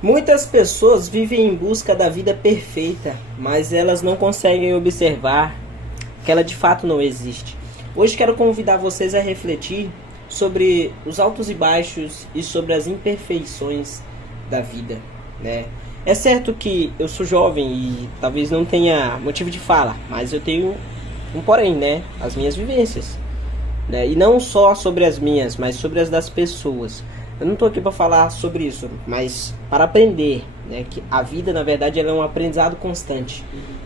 Muitas pessoas vivem em busca da vida perfeita, mas elas não conseguem observar que ela de fato não existe. Hoje quero convidar vocês a refletir sobre os altos e baixos e sobre as imperfeições da vida, né? É certo que eu sou jovem e talvez não tenha motivo de fala, mas eu tenho um porém, né? As minhas vivências, né? E não só sobre as minhas, mas sobre as das pessoas. Eu não estou aqui para falar sobre isso, mas para aprender, né? Que a vida, na verdade, ela é um aprendizado constante,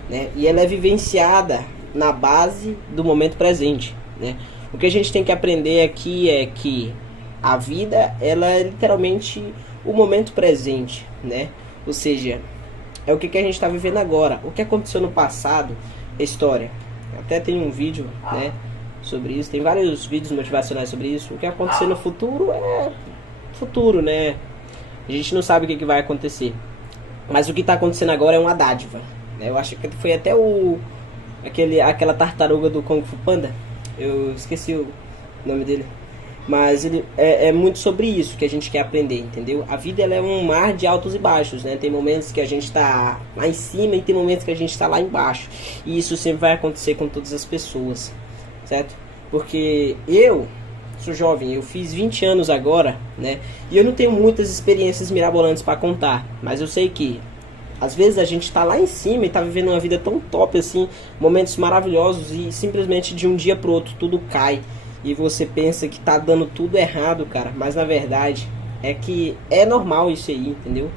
né? E ela é vivenciada na base do momento presente, né? O que a gente tem que aprender aqui é que a vida, ela é literalmente o momento presente, né? Ou seja, é o que a gente está vivendo agora. O que aconteceu no passado é história. Até tem um vídeo, né, sobre isso. Tem vários vídeos motivacionais sobre isso. O que acontecer no futuro é futuro, né? A gente não sabe o que vai acontecer. Mas o que está acontecendo agora é uma dádiva, né? Eu acho que foi até aquela tartaruga do Kung Fu Panda. Eu esqueci o nome dele. Mas ele é muito sobre isso que a gente quer aprender, entendeu? A vida, ela é um mar de altos e baixos, né? Tem momentos que a gente está lá em cima e tem momentos que a gente está lá embaixo. E isso sempre vai acontecer com todas as pessoas, certo? Porque eu sou jovem, eu fiz 20 anos agora, né? E eu não tenho muitas experiências mirabolantes para contar, mas eu sei que às vezes a gente está lá em cima e está vivendo uma vida tão top assim, momentos maravilhosos, e simplesmente de um dia pro outro tudo cai. E você pensa que tá dando tudo errado, cara. Mas na verdade é que é normal isso aí, entendeu?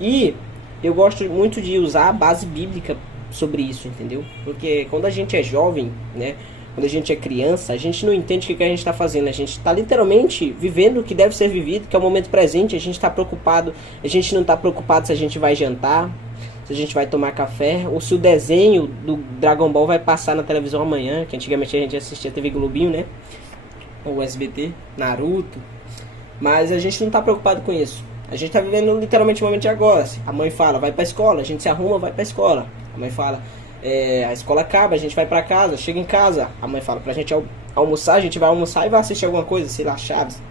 E eu gosto muito de usar a base bíblica sobre isso, entendeu? Porque quando a gente é jovem, né? Quando a gente é criança, a gente não entende o que a gente está fazendo. A gente está literalmente vivendo o que deve ser vivido, que é o momento presente. A gente está preocupado. A gente não está preocupado se a gente vai jantar, se a gente vai tomar café, ou se o desenho do Dragon Ball vai passar na televisão amanhã, que antigamente a gente assistia TV Globinho, né? Ou SBT, Naruto. Mas a gente não está preocupado com isso. A gente está vivendo literalmente o momento de agora. A mãe fala, vai para a escola, a gente se arruma, vai para a escola. A mãe fala, a escola acaba, a gente vai para casa, chega em casa. A mãe fala pra gente almoçar, a gente vai almoçar e vai assistir alguma coisa, sei lá, Chaves.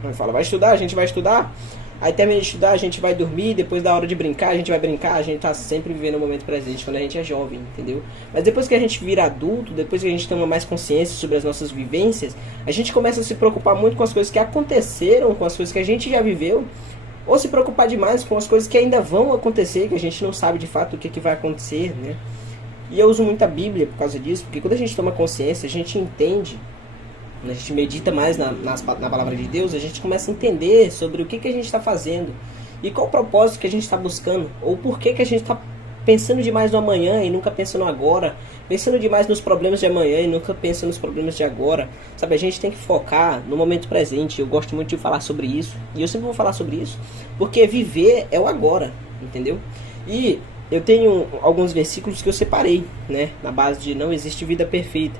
A mãe fala, vai estudar, a gente vai estudar. Aí termina de estudar, a gente vai dormir, depois da hora de brincar, a gente vai brincar, a gente tá sempre vivendo o momento presente quando a gente é jovem, entendeu? Mas depois que a gente vira adulto, depois que a gente toma mais consciência sobre as nossas vivências, a gente começa a se preocupar muito com as coisas que aconteceram, com as coisas que a gente já viveu, ou se preocupar demais com as coisas que ainda vão acontecer, que a gente não sabe de fato o que vai acontecer, né? E eu uso muito a Bíblia por causa disso, porque quando a gente toma consciência, a gente entende, a gente medita mais na palavra de Deus, a gente começa a entender sobre o que a gente está fazendo e qual o propósito que a gente está buscando, ou por que a gente está pensando demais no amanhã e nunca pensa no agora, pensando demais nos problemas de amanhã e nunca pensa nos problemas de agora, sabe? A gente tem que focar no momento presente. Eu gosto muito de falar sobre isso, e eu sempre vou falar sobre isso, porque viver é o agora, entendeu? E eu tenho alguns versículos que eu separei, né, na base de não existe vida perfeita.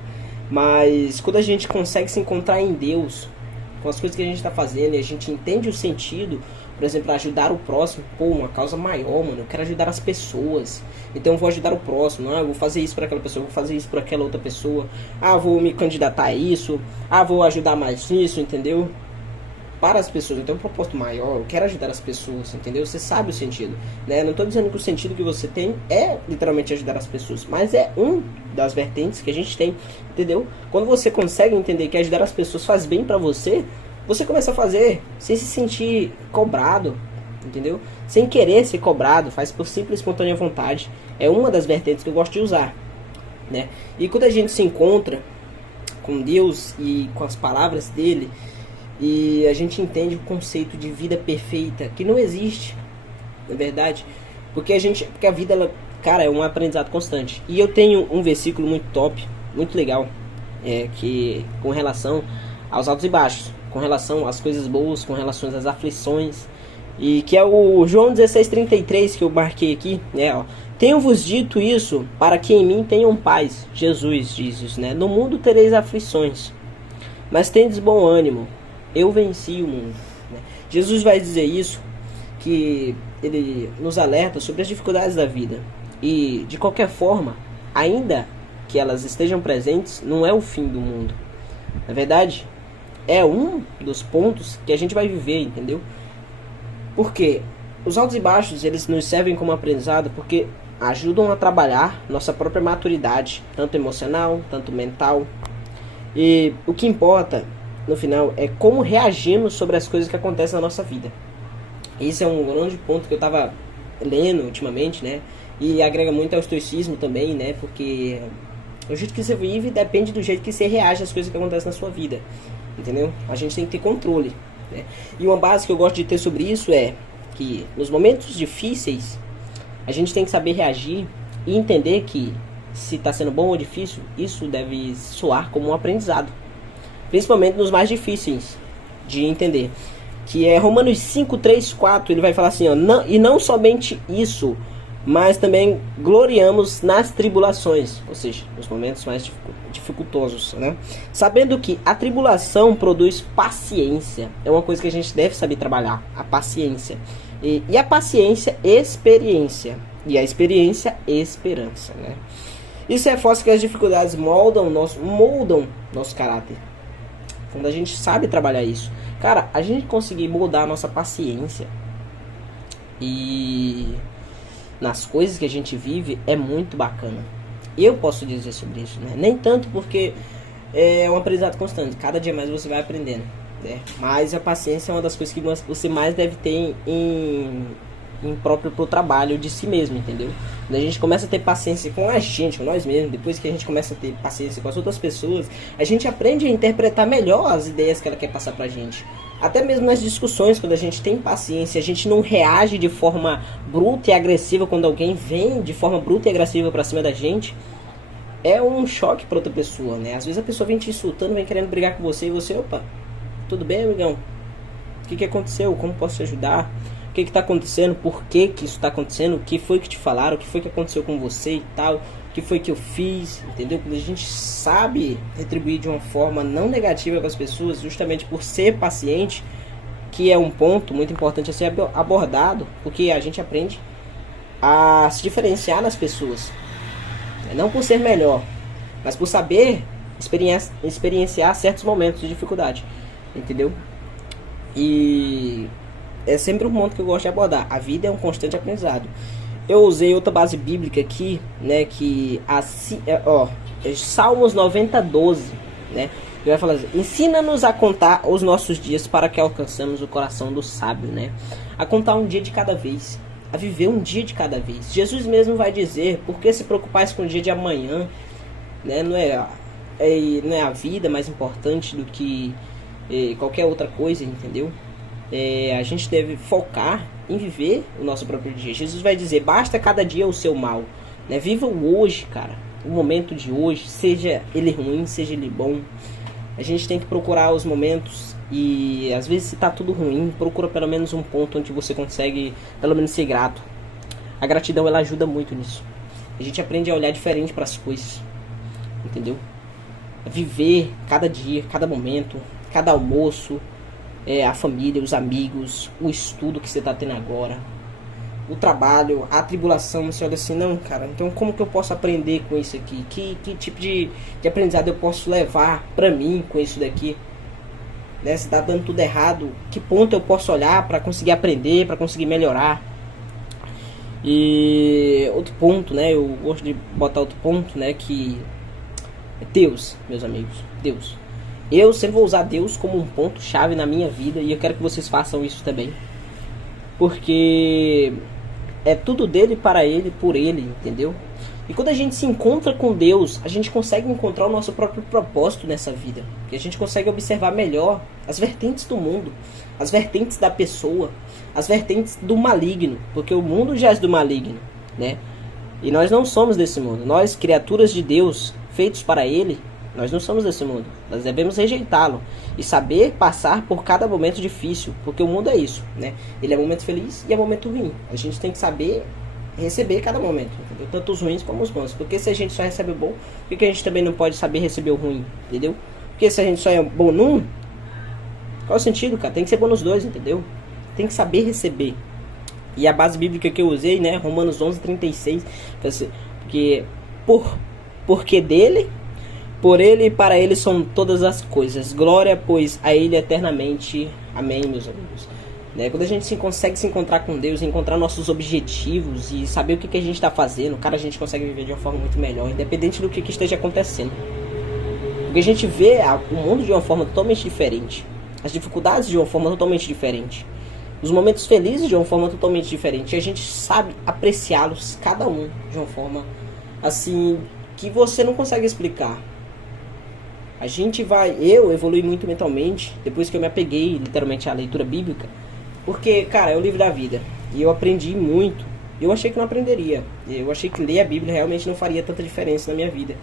Mas quando a gente consegue se encontrar em Deus, com as coisas que a gente está fazendo, e a gente entende o sentido, por exemplo, ajudar o próximo, pô, uma causa maior, mano, eu quero ajudar as pessoas, então eu vou ajudar o próximo, eu vou fazer isso para aquela pessoa, eu vou fazer isso para aquela outra pessoa, vou me candidatar a isso, vou ajudar mais nisso, entendeu? Para as pessoas, eu tenho um propósito maior, eu quero ajudar as pessoas, entendeu? Você sabe o sentido, né? Não estou dizendo que o sentido que você tem é literalmente ajudar as pessoas, mas é um das vertentes que a gente tem, entendeu? Quando você consegue entender que ajudar as pessoas faz bem para você, você começa a fazer sem se sentir cobrado, entendeu? Sem querer ser cobrado, faz por simples e espontânea vontade. É uma das vertentes que eu gosto de usar, né? E quando a gente se encontra com Deus e com as palavras dele, e a gente entende o conceito de vida perfeita, que não existe, na verdade, porque a vida, ela, cara, é um aprendizado constante. E eu tenho um versículo muito top, muito legal, que com relação aos altos e baixos, com relação às coisas boas, com relação às aflições, e que é o João 16:33 que eu marquei aqui, né, ó. Tenho-vos dito isso para que em mim tenham paz. Jesus diz isso, né? No mundo tereis aflições, mas tendes bom ânimo. Eu venci o mundo, né? Jesus vai dizer isso, que ele nos alerta sobre as dificuldades da vida. E de qualquer forma, ainda que elas estejam presentes, não é o fim do mundo. Na verdade, é um dos pontos que a gente vai viver, entendeu? Porque Os altos e baixos, eles nos servem como aprendizado porque ajudam a trabalhar nossa própria maturidade, tanto emocional, tanto mental. E o que importa, no final, é como reagimos sobre as coisas que acontecem na nossa vida. Esse é um grande ponto que eu estava lendo ultimamente, né? E agrega muito ao estoicismo também, né? Porque o jeito que você vive depende do jeito que você reage às coisas que acontecem na sua vida, entendeu? A gente tem que ter controle, né? E uma base que eu gosto de ter sobre isso é que nos momentos difíceis a gente tem que saber reagir e entender que se está sendo bom ou difícil, isso deve soar como um aprendizado, principalmente nos mais difíceis de entender, que é Romanos 5, 3, 4. Ele vai falar assim, ó, não, e não somente isso, mas também gloriamos nas tribulações, ou seja, nos momentos mais dificultosos, né? Sabendo que a tribulação produz paciência. É uma coisa que a gente deve saber trabalhar, a paciência. E a paciência, experiência. E a experiência, esperança, né? Isso reforça que as dificuldades moldam nosso caráter. Quando a gente sabe trabalhar isso, cara, a gente conseguir moldar a nossa paciência e nas coisas que a gente vive é muito bacana. Eu posso dizer sobre isso, né? Nem tanto porque é um aprendizado constante. Cada dia mais você vai aprendendo, né? Mas a paciência é uma das coisas que você mais deve ter em próprio pro trabalho de si mesmo, entendeu? Quando a gente começa a ter paciência com a gente, com nós mesmos, depois que a gente começa a ter paciência com as outras pessoas, a gente aprende a interpretar melhor as ideias que ela quer passar pra gente. Até mesmo nas discussões, quando a gente tem paciência, a gente não reage de forma bruta e agressiva quando alguém vem de forma bruta e agressiva pra cima da gente, é um choque pra outra pessoa, né? Às vezes a pessoa vem te insultando, vem querendo brigar com você e você, opa, tudo bem, amigão? O que aconteceu? Como posso te ajudar? O que está acontecendo, por que isso está acontecendo, o que foi que te falaram, o que foi que aconteceu com você e tal, o que foi que eu fiz, entendeu? Quando a gente sabe retribuir de uma forma não negativa para as pessoas, justamente por ser paciente, que é um ponto muito importante a ser abordado, porque a gente aprende a se diferenciar nas pessoas, não por ser melhor, mas por saber experienciar certos momentos de dificuldade, entendeu? E é sempre um ponto que eu gosto de abordar. A vida é um constante aprendizado. Eu usei outra base bíblica aqui, né, que Salmos 90, 12, né? Ele vai falar assim: ensina-nos a contar os nossos dias para que alcançamos o coração do sábio, né? A contar um dia de cada vez, a viver um dia de cada vez. Jesus mesmo vai dizer: por que se preocupar com o dia de amanhã, né? Não é a vida mais importante do que qualquer outra coisa, entendeu? A gente deve focar em viver o nosso próprio dia. Jesus vai dizer: basta cada dia o seu mal, né? Viva o hoje, cara, o momento de hoje, seja ele ruim, seja ele bom. A gente tem que procurar os momentos, e às vezes se tá tudo ruim, procura pelo menos um ponto onde você consegue pelo menos ser grato. A gratidão, ela ajuda muito nisso. A gente aprende a olhar diferente para as coisas, entendeu? Viver cada dia, cada momento, cada almoço, a família, os amigos, o estudo que você está tendo agora, o trabalho, a tribulação. Você olha assim: não, cara, então como que eu posso aprender com isso aqui? Que tipo de aprendizado eu posso levar para mim com isso daqui? Né? Se está dando tudo errado, que ponto eu posso olhar para conseguir aprender, para conseguir melhorar? E outro ponto, né, eu gosto de botar outro ponto, né, que é Deus, meus amigos, Deus. Eu sempre vou usar Deus como um ponto-chave na minha vida, e eu quero que vocês façam isso também. Porque é tudo dele, para ele, por ele, entendeu? E quando a gente se encontra com Deus, a gente consegue encontrar o nosso próprio propósito nessa vida. E a gente consegue observar melhor as vertentes do mundo, as vertentes da pessoa, as vertentes do maligno. Porque o mundo jaz do maligno, né? E nós não somos desse mundo. Nós, criaturas de Deus, feitos para ele, nós não somos desse mundo. Nós devemos rejeitá-lo e saber passar por cada momento difícil, porque o mundo é isso, né? Ele é momento feliz e é momento ruim. A gente tem que saber receber cada momento, entendeu? Tanto os ruins como os bons. Porque se a gente só recebe o bom, por que a gente também não pode saber receber o ruim, entendeu? Porque se a gente só é bom num, qual é o sentido, cara? Tem que ser bom nos dois, entendeu? Tem que saber receber. E a base bíblica que eu usei, né? Romanos 11, 36, porque porque dele, por ele e para ele são todas as coisas. Glória, pois, a ele eternamente. Amém, meus amigos. né? Quando a gente consegue se encontrar com Deus, encontrar nossos objetivos e saber o que a gente está fazendo, cara, a gente consegue viver de uma forma muito melhor, independente do que esteja acontecendo. Porque a gente vê o mundo de uma forma totalmente diferente, as dificuldades de uma forma totalmente diferente, os momentos felizes de uma forma totalmente diferente. E a gente sabe apreciá-los, cada um, de uma forma assim que você não consegue explicar. Eu evolui muito mentalmente depois que eu me apeguei literalmente à leitura bíblica, porque, cara, é o livro da vida e eu aprendi muito. Eu achei que não aprenderia, eu achei que ler a Bíblia realmente não faria tanta diferença na minha vida.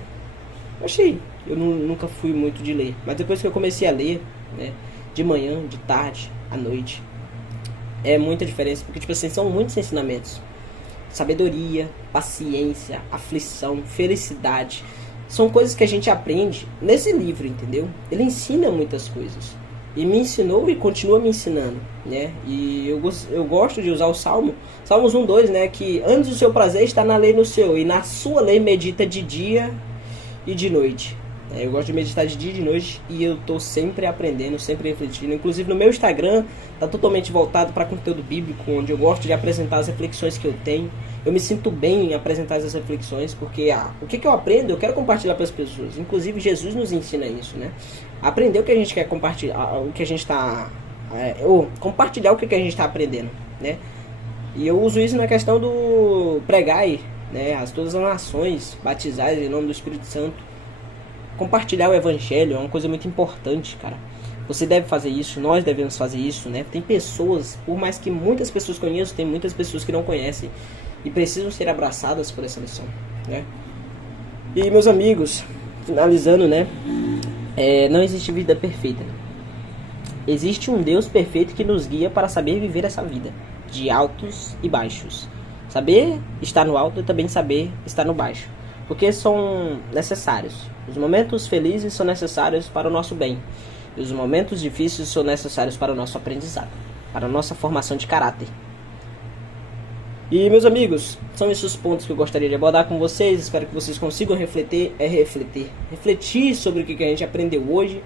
Eu nunca fui muito de ler, mas depois que eu comecei a ler, né, de manhã, de tarde, à noite, é muita diferença, porque tipo assim, são muitos ensinamentos. Sabedoria, paciência, aflição, felicidade, são coisas que a gente aprende nesse livro, entendeu? Ele ensina muitas coisas. E me ensinou e continua me ensinando, né? E eu gosto de usar o Salmos 1:2, né? Que antes o seu prazer está na lei no Senhor, e na sua lei medita de dia e de noite. Eu gosto de meditar de dia e de noite e eu tô sempre aprendendo, sempre refletindo. Inclusive no meu Instagram tá totalmente voltado para conteúdo bíblico, onde eu gosto de apresentar as reflexões que eu tenho. Eu me sinto bem em apresentar essas reflexões, porque o que eu aprendo eu quero compartilhar para as pessoas. Inclusive Jesus nos ensina isso, né? Aprender o que a gente quer compartilhar, o que a gente está compartilhar o que a gente está aprendendo, né? E eu uso isso na questão do pregar, né? Todas as nações, batizar em nome do Espírito Santo. Compartilhar o evangelho é uma coisa muito importante, cara. Você deve fazer isso, nós devemos fazer isso, né? Tem pessoas, por mais que muitas pessoas conheçam, tem muitas pessoas que não conhecem e precisam ser abraçadas por essa lição, né? E meus amigos, finalizando, né? Não existe vida perfeita. Existe um Deus perfeito que nos guia para saber viver essa vida, de altos e baixos. Saber estar no alto e também saber estar no baixo, porque são necessários. Os momentos felizes são necessários para o nosso bem, e os momentos difíceis são necessários para o nosso aprendizado, para a nossa formação de caráter. E meus amigos, são esses pontos que eu gostaria de abordar com vocês. Espero que vocês consigam refletir sobre o que a gente aprendeu hoje,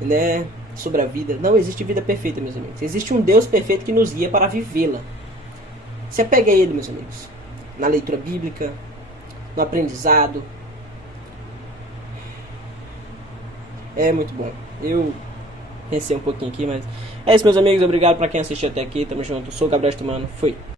né, sobre a vida. Não existe vida perfeita, meus amigos. Existe um Deus perfeito que nos guia para vivê-la. Se apegue a Ele, meus amigos, na leitura bíblica, no aprendizado. É muito bom. Eu pensei um pouquinho aqui, mas é isso, meus amigos. Obrigado para quem assistiu até aqui. Tamo junto. Sou o Gabriel Stumano. Fui.